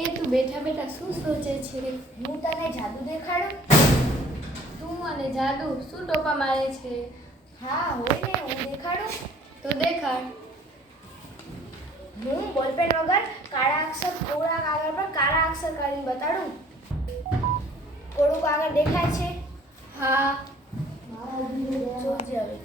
એ તું બેઠા બેઠા શું સોચે છે? હું તને જાદુ દેખાડું? તું મને જાદુ શું ટોપા મારે છે? હા હોય ને, હું દેખાડું. તો દેખાડ. હું બોલપેન વગર કાળા અક્ષર કોરા કાગળ પર કાળા અક્ષર કરીને બતાડું. કોરું કાગળ દેખાય છે? હા. જોજે હવે.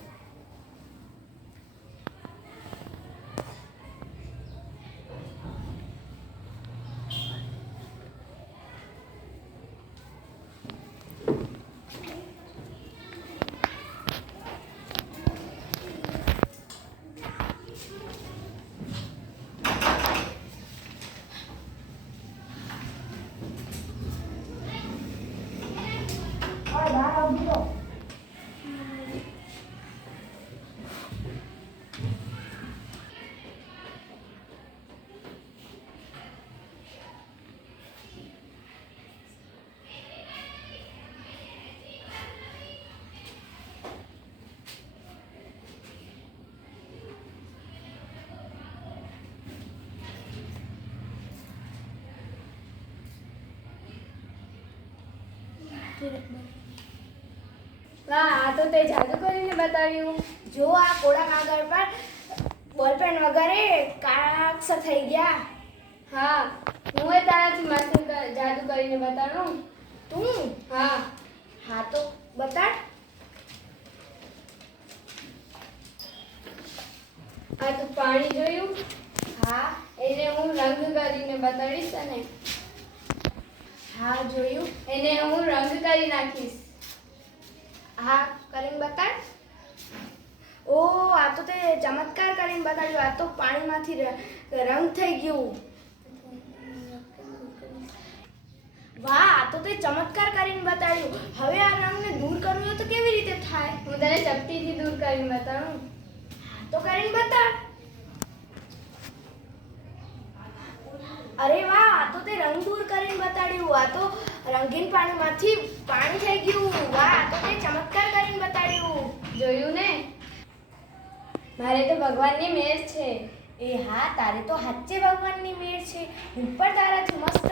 વાહ, આ તો તે જાદુ કરીને બતાવ્યું. જો આ કોરા કાગળ પર બોલપેન વગર કાળા અક્ષર થઈ ગયા. હા, હું એ તારાથી મસ્ત જાદુ કરીને બતાડું. તું? હા. હા તો બતાડ. આ તું પાણી જોયું? હા. એને હું રંગ કરીને બતાડીશ તને. હા જોયું. એને હું રંગ કરી નાખીશ. હા કરીને બતાડ. ઓ આ તો તે ચમત્કાર કરીને બતાડ્યું. આ તો પાણીમાંથી રંગ થઈ ગયું. વાહ, આ તો તે ચમત્કાર કરીને બતાડ્યું. હવે આ રંગને દૂર કરવું હોય તો કેવી રીતે થાય? હું તને ચપટીથી દૂર કરીને બતાડું. હા તો કરીને બતાડ. અરે વાહ, આ તો તે રંગ દૂર કરીને બતાડ્યું. આ તો રંગીન પાણીમાંથી પાણી થઈ ગયું. વાહ, આ તો તે ચમત્કાર કરીને બતાડ્યું. જોયું ને? મારે તો ભગવાનની મેર છે. એ હા, તારે તો સાચે ભગવાનની મેર છે. હું પણ તારાથી મસ્ત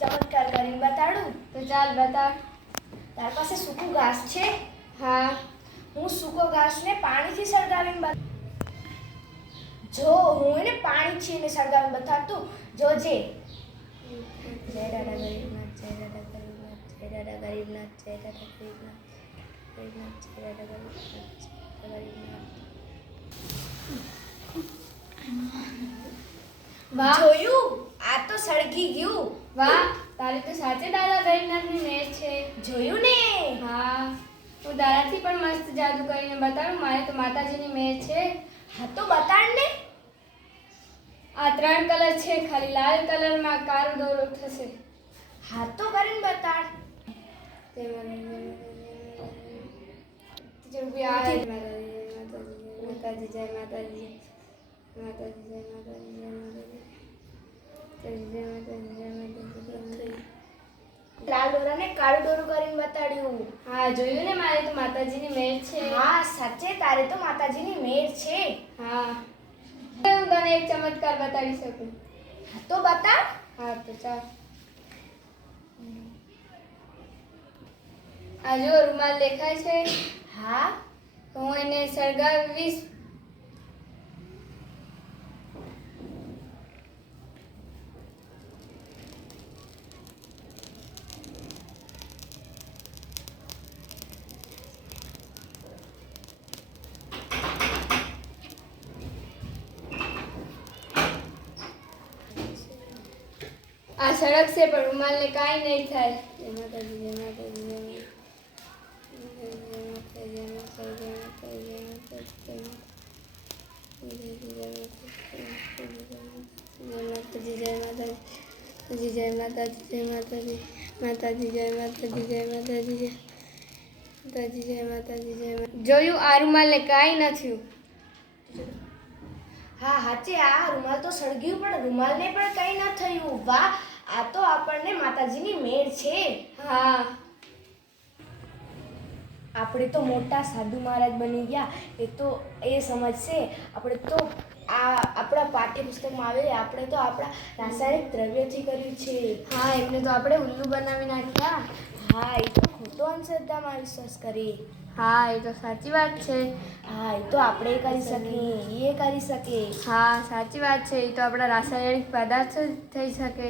ચમત્કાર કરીને બતાડું. તો ચાલ બતાડ. તાર પાસે સૂકું ઘાસ છે? હા. હું સૂકો ઘાસને પાણીથી સળગાવીને જો હું એને પાણી છીને સળગાવીને બતાડતું. જોજે. જય દાદા ગરીબનાથ, જય દાદા ગરીબનાથ, જય દાદા ગરીબનાથ, જય દાદા ગરીબનાથ, ગરીબનાથ, જય દાદા ગરીબનાથ, જય દાદા ગરીબનાથ. વાહ. જોયું? આ તો સળગી ગયું. વાહ, તારી તો સાચે દાદા ગરીબનાથની મેર છે. જોયું ને? હા. હું તારાથી પણ મસ્ત જાદુ કરીને બતાડું. મારે તો માતાજીની મેર છે. હા તો બતાડ ને. આ 3 કલર છે. ખાલી લાલ કલરમાં કાળો દોરો થશે. હા તો કરીને બતાડ. માતાજી જય માતાજી, જય માતાજી, માતાજી જય માતાજી, જય માતાજી, જય માતાજી, જય માતાજી. લાલ દોરાને કાળું દોરું કરીને બતાડ્યું. હા જોયું ને? મારે તો માતાજીની મેર છે. હા સાચે તારે તો માતાજીની મેર છે. હા. હું તને એક ચમત્કાર બતાડી શકું. તો બતાડ. હા તો ચાલ. આ જો રૂમાલ દેખાય છે? હા. તો હું એને સળગાવીશ. આ સળગશે પણ રૂમાલને કાંઈ નહીં થાય. જય માતાજી, જય માતાજી, જય માતાજી, જય માતાજી, જય માતાજી, જય માતાજી, જય માતાજી, માતાજી જય માતાજી, જય માતાજી, જય માતાજી, જય માતાજી, જય માતાજી. જોયું? આ રૂમાલને કાંઈ ન થયું. હા સાચે આ રૂમાલ તો સળગ્યું પણ રૂમાલને પણ કંઈ ન થયું. વાહ, આ તો આપણને માતાજીની મેર છે. હા. આપણે તો મોટા સાધુ મહારાજ બની ગયા. એ તો એ સમજશે. આપણે તો આ આપણા પાઠ્યપુસ્તકમાં આવે આપણે તો આપણા રાસાયણિક દ્રવ્યોથી કર્યું છે. હા એમને તો આપણે ઉલ્લુ બનાવી નાખ્યા. હા એ તો ખોટો અંધશ્રદ્ધામાં વિશ્વાસ કરી. હા એ તો સાચી વાત છે. હા એ તો આપણે કરી શકીએ એ કરી શકે. હા સાચી વાત છે. એ તો આપણા રાસાયણિક પદાર્થ જ થઈ શકે.